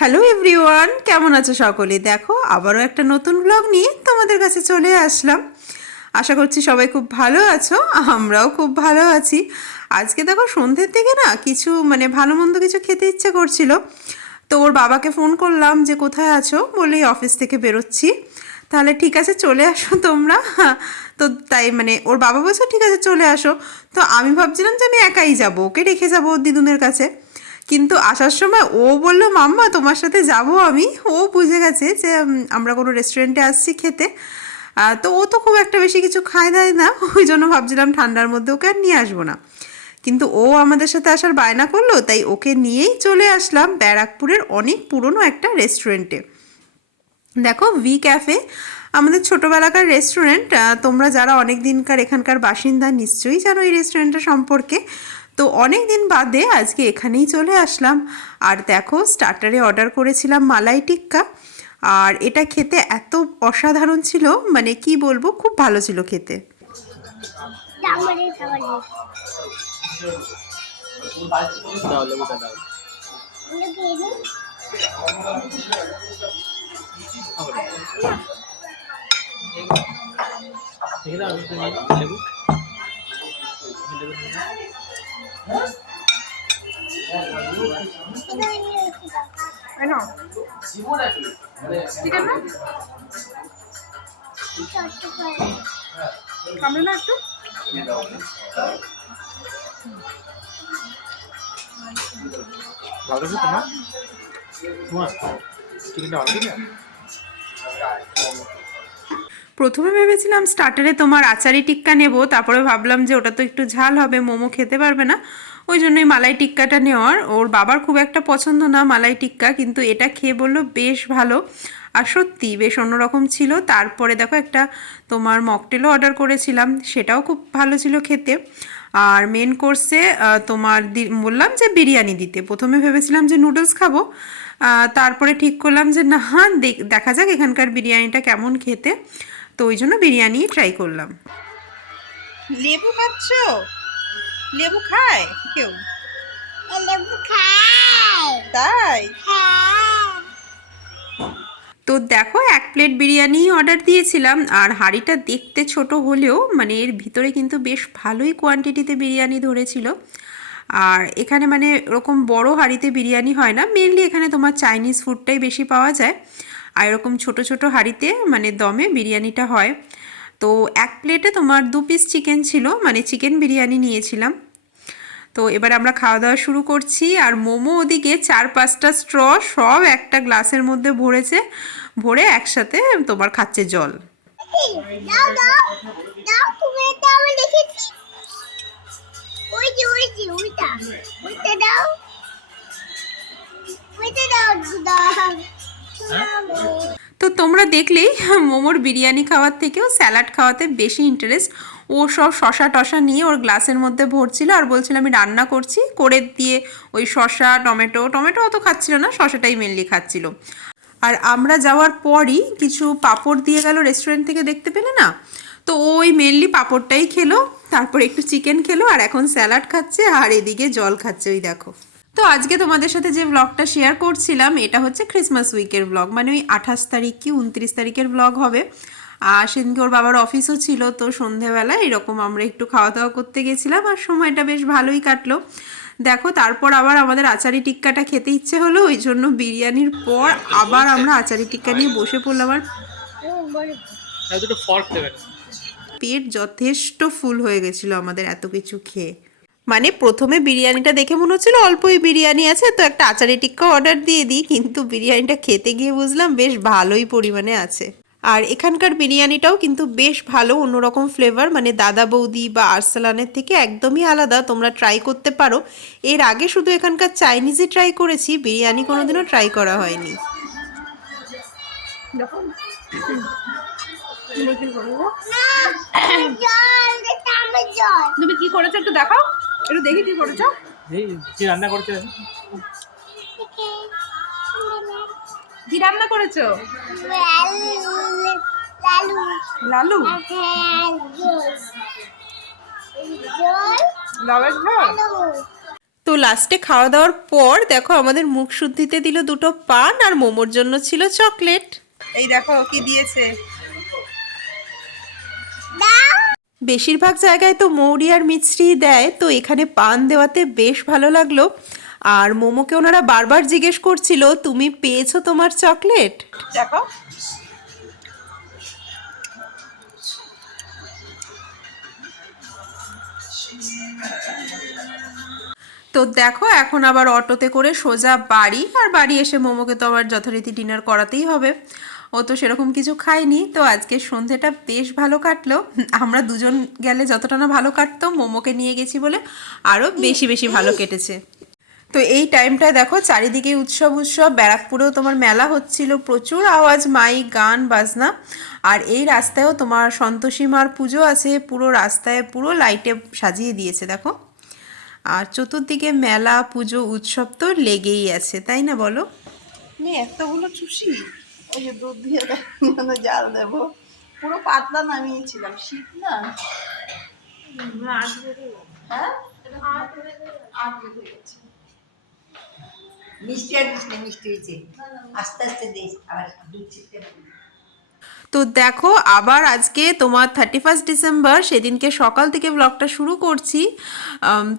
Hello everyone কেমন আছো সকলে? দেখো, আবারও একটা নতুন ব্লগ নিয়ে তোমাদের কাছে চলে আসলাম। আশা করছি সবাই খুব ভালো আছো, আমরাও খুব ভালো আছি। আজকে দেখো, সন্ধ্যের থেকে না কিছু মানে ভালো মন্দ কিছু খেতে ইচ্ছে করছিল। তো ওর বাবাকে ফোন করলাম যে, কোথায় আছো? বলেই অফিস থেকে বেরোচ্ছি। তাহলে ঠিক আছে, চলে আসো তোমরা। তো তাই মানে ওর বাবা বলছে, ঠিক আছে, চলে আসো। তো আমি ভাবছিলাম যে, আমি একাই যাব, ওকে রেখে যাব ওর দিদুনের কাছে। কিন্তু আসার সময় ও বলল, মাম্মা, তোমার সাথে যাব আমি। ও বুঝে গেছে যে আমরা কোনো রেস্টুরেন্টে আসছি খেতে। তো ও তো খুব একটা বেশি কিছু খায় দায় না। ওই জন্য ভাবছিলাম ঠান্ডার মধ্যে ওকে আর নিয়ে আসব না। কিন্তু ও আমাদের সাথে আসার বায়না করল, তাই ওকে নিয়েই চলে আসলাম ব্যারাকপুরের অনেক পুরনো একটা রেস্টুরেন্টে দেখো ভি ক্যাফে আমাদের ছোটোবেলাকার রেস্টুরেন্ট তোমরা যারা অনেক দিনকার এখানকার বাসিন্দা নিশ্চয়ই জানো এই রেস্টুরেন্টটা সম্পর্কে। তো অনেক দিন বাদে আজকে এখানেই চলে আসলাম। আর দেখো স্টার্টারে অর্ডার করেছিলাম মালাই টিক্কা। আর এটা খেতে এত অসাধারণ ছিল মানে কি বলব, খুব ভালো ছিল খেতে। লেবু লেবু ঠিক আছে আমরা না একটু। ভালো আছে তোমার। তোমার চিকেনটা ভালো প্রথমে ভেবেছিলাম স্টার্টারে তোমার আচারি টিক্কা নেব, তারপরে ভাবলাম যে ওটা তো একটু ঝাল হবে, মোমো খেতে পারবে না। ওই জন্যই মালাই টিক্কাটা নেওয়ার। ওর বাবার খুব একটা পছন্দ না মালাই টিক্কা, কিন্তু এটা খেয়ে বলল বেশ ভালো। আর সত্যি বেশ অন্যরকম ছিল। তারপরে দেখো একটা তোমার মকটেলও অর্ডার করেছিলাম, সেটাও খুব ভালো ছিল খেতে। আর মেন কোর্সে তোমার বললাম যে বিরিয়ানি দিতে। প্রথমে ভেবেছিলাম যে নুডলস খাব। তারপরে ঠিক করলাম যে না দেখা যাক এখানকার বিরিয়ানিটা কেমন খেতে। তো ওই জন্য বিরিয়ানি ট্রাই করলাম। লেবু খাচ্ছ? লেবু খায় কেউ? লেবু খায়। তাই? হ্যাঁ। তো দেখো এক প্লেট বিরিয়ানি অর্ডার দিয়েছিলাম আর হাঁড়িটা দেখতে ছোট হলেও মানে এর ভিতরে কিন্তু বেশ ভালোই কোয়ান্টিটিতে বিরিয়ানি ধরেছিল। আর এখানে মানে ওরকম বড় হাঁড়িতে বিরিয়ানি হয় না মেনলি এখানে তোমার চাইনিজ ফুডটাই বেশি পাওয়া যায়। আর এরকম ছোট ছোট হাঁড়িতে মানে দমে বিরিয়ানিটা হয়। তো এক প্লেটে তোমার দু পিস চিকেন ছিল মানে চিকেন বিরিয়ানি নিয়েছিলাম। তো এবার আমরা খাওয়া দাওয়া শুরু করছি, আর মোমো ওদিকে চার পাঁচটা স্ট্র সব একটা গ্লাসের মধ্যে ভরেছে, ভরে একসাথে তোমার খাচ্ছে জল। দাও দাও। তো তোমরা দেখলেই মোমোর বিরিয়ানি খাওয়ার থেকেও স্যালাড খাওয়াতে বেশি ইন্টারেস্ট ও সব শশা টশা নিয়ে ওর গ্লাসের মধ্যে ভরছিল আর বলছিল, আমি রান্না করছি। করে দিয়ে ওই শশা, টমেটো টমেটো অত খাচ্ছিল না, শশাটাই মেনলি খাচ্ছিল। আর আমরা যাওয়ার পরই কিছু পাঁপড় দিয়ে গেল রেস্টুরেন্ট থেকে দেখতে পেলে না? তো ওই মেনলি পাঁপড়টাই খেলো, তারপর একটু চিকেন খেলো আর এখন স্যালাড খাচ্ছে আর এদিকে জল খাচ্ছে, ওই দেখো। তো আজকে তোমাদের সাথে যে ব্লগটা শেয়ার করছিলাম এটা হচ্ছে ক্রিসমাস উইকের ব্লগ মানে ওই আঠাশ তারিখ কি উনত্রিশ তারিখের ব্লগ হবে। আর সেদিনকে ওর বাবার অফিসও ছিল তো সন্ধেবেলা এরকম আমরা একটু খাওয়া দাওয়া করতে গেছিলাম আর সময়টা বেশ ভালোই কাটলো। দেখো তারপর আবার আমাদের আচারি টিক্কাটা খেতে ইচ্ছে হলো ওই জন্য বিরিয়ানির পর আবার আমরা আচারি টিক্কা নিয়ে বসে পড়লাম আর দেবেন। পেট যথেষ্ট ফুল হয়ে গেছিল আমাদের এত কিছু খেয়ে। মানে প্রথমে বিরিয়ানিটা দেখে মনে হচ্ছিল অল্পই বিরিয়ানি আছে তো একটা আচারি টিক্কা অর্ডার দিয়ে দিই কিন্তু বিরিয়ানিটা খেতে গিয়ে বুঝলাম বেশ ভালোই পরিমাণে আছে। আর এখানকার বিরিয়ানিটাও কিন্তু বেশ ভালো অন্যরকম ফ্লেভার মানে দাদা বৌদি বা আরসালানের থেকে একদমই আলাদা তোমরা ট্রাই করতে পারো। এর আগে শুধু এখানকার চাইনিজই ট্রাই করেছি বিরিয়ানি কোনোদিনও ট্রাই করা হয়নি। তুমি কি করেছ একটু দেখাও। একটু দেখি কি করেছ? কি রান্না করছে? কি রান্না করেছ? লালু। লাউয়ের ঝোল তো লাস্টে খাওয়া দাওয়ার পর দেখো আমাদের মুখ শুদ্ধিতে দিল দুটো পান আর মোমোর জন্য ছিল চকলেট। এই দেখো কি দিয়েছে। বেশিরভাগ জায়গায় তো মৌরি আর মিছরি দেয় তো এখানে পান দেওয়াতে বেশ ভালো লাগল। আর মোমোকে ওনারা বারবার জিজ্ঞেস করছিল তুমি পেয়েছ তোমার চকলেট? দেখো। তো দেখো এখন আবার অটোতে করে সোজা বাড়ি আর বাড়ি এসে মোমোকে তো আবার যথারীতি ডিনার করাতেই হবে। ও তো সেরকম কিছু খায়নি, তো আজকে সন্ধেটা বেশ ভালো কাটলো। আমরা দুজন গেলে যতটা না ভালো কাটতো, মোমোকে নিয়ে গেছি বলে আরও বেশি বেশি ভালো কেটেছে। তো এই টাইমটা দেখো, চারিদিকে উৎসব উৎসব, ব্যারাকপুরেও তোমার মেলা হচ্ছিল প্রচুর আওয়াজ, মাইক, গান, বাজনা। আর এই রাস্তায়ও তোমার সন্তোষী মার পুজো আছে, পুরো রাস্তায় পুরো লাইটে সাজিয়ে দিয়েছে, দেখো। আর চতুর্দিকে মেলা, পুজো, উৎসব তো লেগেই আছে, তাই না বলো? এতগুলো চুষি? ওই যে দুধ দিয়ে মানে জাল দেব। পুরো পাতলা নামিয়েছিলাম শীত না? হ্যাঁ? মিষ্টি আর মিষ্টি মিষ্টি হয়েছে? আস্তে আস্তে দিস আবার দুধ ছিটতে তো দেখো, আবার আজকে তোমার থার্টি ফার্স্ট ডিসেম্বর সেদিনকে সকাল থেকে ব্লগটা শুরু করছি।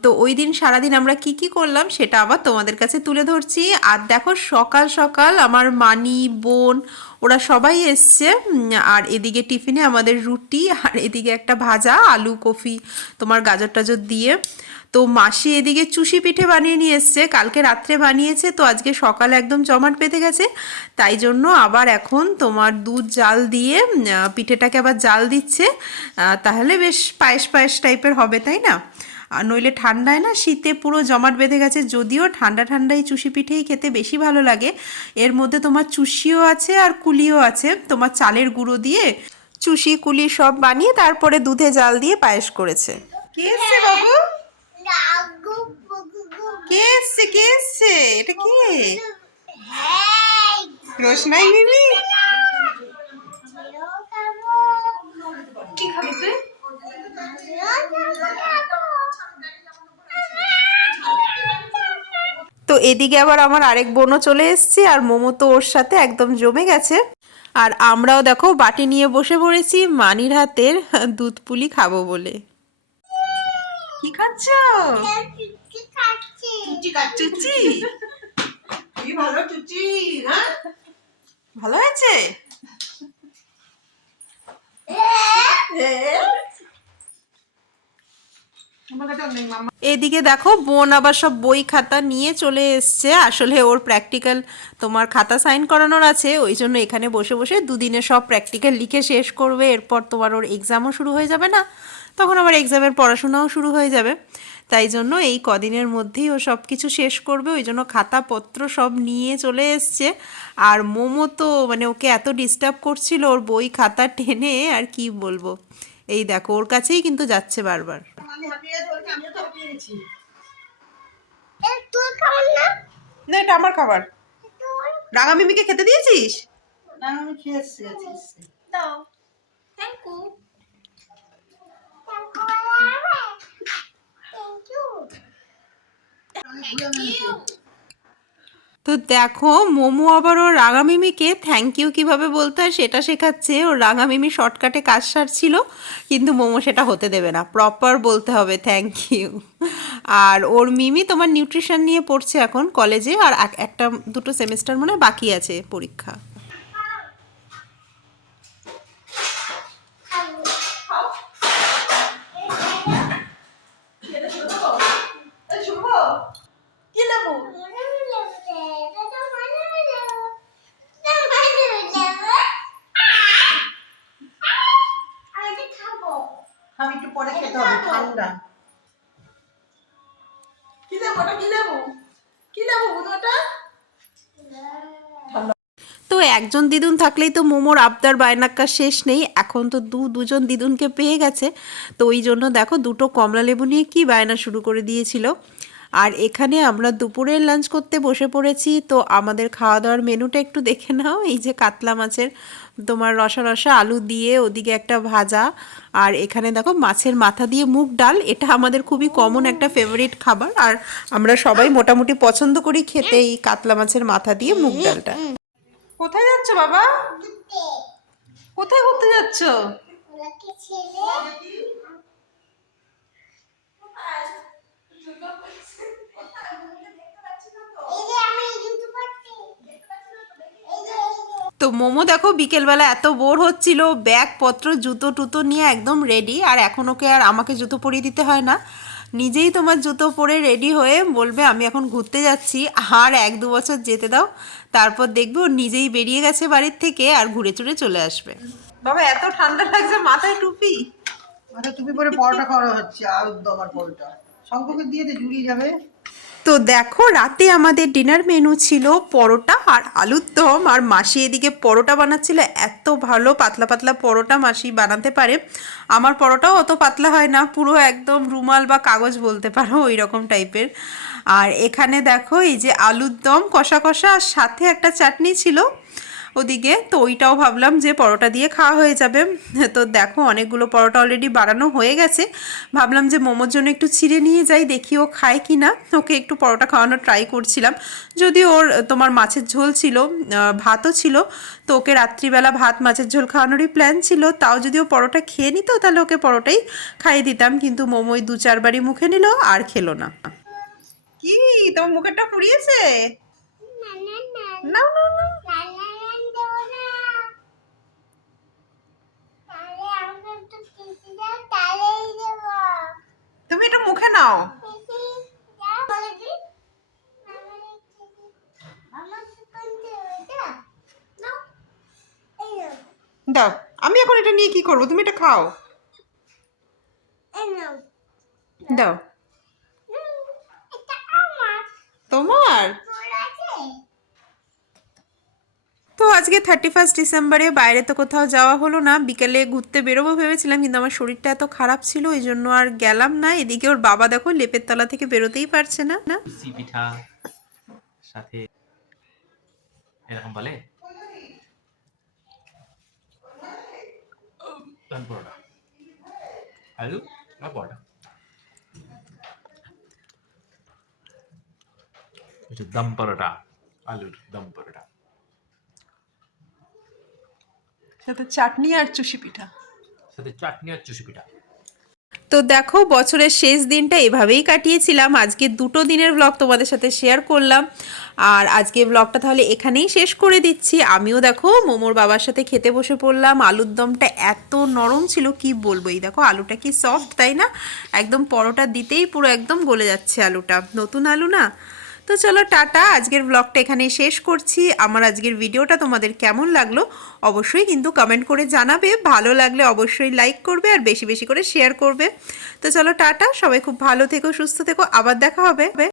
তো ওই দিন সারাদিন আমরা কি কি করলাম সেটা আবার তোমাদের কাছে তুলে ধরছি। আর দেখো, সকাল সকাল আমার মানি, বোন ওরা সবাই এসছে আর এদিকে টিফিনে আমাদের রুটি, আর এদিকে একটা ভাজা, আলু, কফি, তোমার গাজর টাজর দিয়ে। তো মাসি এদিকে চুষি পিঠে বানিয়ে নিয়ে এসছে, কালকে রাত্রে বানিয়েছে, তো আজকে সকালে একদম জমাট পেতে গেছে। তাই জন্য আবার এখন তোমার দুধ, জাল দিয়ে পিঠেটাকে আবার জাল দিচ্ছে। তাহলে বেশ পায়েস পায়েস টাইপের হবে, তাই না? আর নইলে ঠান্ডায় না শীতে পুরো জমাট বেঁধে গেছে, যদিও ঠান্ডা ঠান্ডায় চুষি পিঠেই খেতে বেশি ভালো লাগে। এর মধ্যে তোমার চুষিও আছে আর কুলিও আছে। তোমার চালের গুঁড়ো দিয়ে চুষি, কুলি সব বানিয়ে তারপরে দুধে জাল দিয়ে পায়েস করেছে। কে এসছে বাবু? কে এসছে? কে এসছে? এটা কে? রোশনাই মিমি কি খাবি তুই? তো এদিকে আবার আমার আরেক বোনও চলে এসছে আর মোমো তো ওর সাথে একদম জমে গেছে। আর আমরাও দেখো বাটি নিয়ে বসে পড়েছি মানির হাতের দুধ পুলি খাব বলে। কি খাচ্ছ? চুচি ভালো চুচি হ্যাঁ? ভালো হয়েছে এ, আমার কাছে অনেক মামা এদিকে দেখো, বোন আবার সব বই খাতা নিয়ে চলে এসছে। আসলে ওর প্র্যাকটিক্যাল তোমার খাতা সাইন করানোর আছে, ওই জন্য এখানে বসে বসে দুদিনে সব প্র্যাকটিক্যাল লিখে শেষ করবে। এরপর তোমার ওর এক্সামও শুরু হয়ে যাবে না, তখন আবার এক্সামের পড়াশোনাও শুরু হয়ে যাবে। তাই জন্য এই কদিনের মধ্যেই ও সব কিছু শেষ করবে। ওই জন্য খাতাপত্র সব নিয়ে চলে এসছে। আর মোমো তো মানে ওকে এত ডিস্টার্ব করছিল, ওর বই খাতা টেনে, আর কি বলব? এই দেখো ওর কাছেই কিন্তু যাচ্ছে বারবার। না? না এটা আমার খাবার। রাঙা মিমিকে খেতে দিয়েছিস? না আমি তো দেখো, মোমো আবার ওর রাঙা মিমিকে থ্যাংক ইউ কীভাবে বলতে হয় সেটা শেখাচ্ছে। ওর রাঙা মিমি শর্টকাটে কাজ সারছিল, কিন্তু মোমো সেটা হতে দেবে না। প্রপার বলতে হবে থ্যাংক ইউ আর ওর মিমি তোমার নিউট্রিশন নিয়ে পড়ছে এখন কলেজে আর একটা দুটো সেমিস্টার মনে বাকি আছে পরীক্ষা এই শুভ কি লেবু আমি একটু পরে খেতে হবে ঠান্ডা কি লেবু ওটা কি লেবু কি লেবু বুধটা তো একজন দিদুন থাকলেই তো মোমোর আবদার বায়নাক্কা শেষ নেই। এখন তো দু, দুজন দিদুনকে পেয়ে গেছে। তো ওই জন্য দেখো দুটো কমলা লেবু নিয়ে কি বায়না শুরু করে দিয়েছিল। আর এখানে আমরা দুপুরের লাঞ্চ করতে বসে পড়েছি। তো আমাদের খাওয়া দাওয়ার মেনুটা একটু দেখে নাও। এই যে কাতলা মাছের, তোমার রসা রসা, আলু দিয়ে ওদিকে একটা ভাজা। আর এখানে দেখো মাছের মাথা দিয়ে মুগ ডাল। এটা আমাদের খুবই কমন একটা ফেভারিট খাবার। আর আমরা সবাই মোটামুটি পছন্দ করি খেতে এই কাতলা মাছের মাথা দিয়ে মুগ ডালটা। কোথায় যাচ্ছ বাবা? কোথায় ঘুরতে যাচ্ছ? তো মোমো দেখো, বিকেলবেলা এত বোর হচ্ছিল ব্যাগ পত্র জুতো টুতো নিয়ে একদম রেডি আর এখন ওকে আর আমাকে জুতো পরিয়ে দিতে হয় না। নিজেই তোমার জুতো পরে রেডি হয়ে বলবে, আমি এখন ঘুরতে যাচ্ছি, আর এক দু বছর যেতে দাও। তারপর দেখবে ও নিজেই বেরিয়ে গেছে বাড়ির থেকে আর ঘুরে চুরে চলে আসবে। বাবা, এত ঠান্ডা লাগছে, মাথায় টুপি। মাথায় টুপি পরে পরোটা খাওয়া হচ্ছে, আলুর দম আর পরোটা। শঙ্খকে দিয়ে দে, জুড়িয়ে যাবে। তো দেখো, রাতে আমাদের ডিনার মেনু ছিল পরোটা আর আলুর দম। আর মাসি এদিকে পরোটা বানাচ্ছিল, এত ভালো পাতলা পাতলা পরোটা মাসি বানাতে পারে। আমার পরোটাও অত পাতলা হয় না, পুরো একদম রুমাল বা কাগজ বলতে পারো ওই রকম টাইপের। আর এখানে দেখো, এই যে আলুর দম কষা কষা, আর সাথে একটা চাটনি ছিল। ওদিকে তো ওইটাও ভাবলাম যে পরোটা দিয়ে খাওয়া হয়ে যাবে। তো দেখো অনেকগুলো পরোটা অলরেডি বানানো হয়ে গেছে। ভাবলাম যে মোমোর জন্য একটু ছিঁড়ে নিয়ে যাই দেখি ও খায় কি না ওকে একটু পরোটা খাওয়ানোর ট্রাই করছিলাম। যদি ওর তোমার মাছের ঝোল ছিল ভাতও ছিল তো ওকে রাত্রিবেলা ভাত মাছের ঝোল খাওয়ানোরই প্ল্যান ছিল। তাও যদি ও পরোটা খেয়ে নিত তাহলে ওকে পরোটাই খাইয়ে দিতাম। কিন্তু মোমোই দু চারবারই মুখে নিল আর খেলো না। কি? তোমার মুখেরটা পুড়িয়েছে না না না না দেবো না তাহলে আমাকে একটু কিসি দাও তাহলেই দেবো তুমি এটা মুখে নাও কিসি দাও বলে দি আমার কিসি আমার চিকন দেবো এটা নাও এই নাও দাও আমি এখন এটা নিয়ে কি করব? তুমি এটা খাও এই নাও দাও হুম, এটা আমার তোমার ফুল আছে তো আজকে থার্টি ফার্স্ট ডিসেম্বরে বাইরে তো কোথাও যাওয়া হলো না। বিকেলে ঘুরতে বেরোবো ভেবেছিলাম, কিন্তু আমার শরীরটা এত খারাপ ছিল, এই জন্য আর গেলাম না। এদিকে ওর বাবা দেখো, লেপের তলা থেকে বেরোতেই পারছে না। না? সাথে এরকম বলে? দম পরোটা, আলুর দম পরোটা। সাথে চাটনি আর চুষি পিঠা। সাথে চাটনি আর চুষি পিঠা। তো দেখো বছরের শেষ দিনটা এভাবেই কাটিয়েছিলাম। আজকে দুটো দিনের ব্লগ তোমাদের সাথে শেয়ার করলাম। আর আজকে ব্লগটা তাহলে এখানেই শেষ করে দিচ্ছি। আমিও দেখো মোমোর বাবার সাথে খেতে বসে পড়লাম। আলুর দমটা এত নরম ছিল কি বলব? এই দেখো আলুটা কি সফট তাই না? একদম পরোটা দিতেই পুরো একদম গলে যাচ্ছে আলুটা। নতুন আলু না? তো চলো টাটা, আজকের ব্লগটা এখানে শেষ করছি। আমার আজকের ভিডিওটা তোমাদের কেমন লাগল অবশ্যই কিন্তু কমেন্ট করে জানাবে। ভালো লাগলে অবশ্যই লাইক করবে আর বেশি বেশি করে শেয়ার করবে। তো চলো টাটা, সবাই খুব ভালো থেকো, সুস্থ থেকো, আবার দেখা হবে।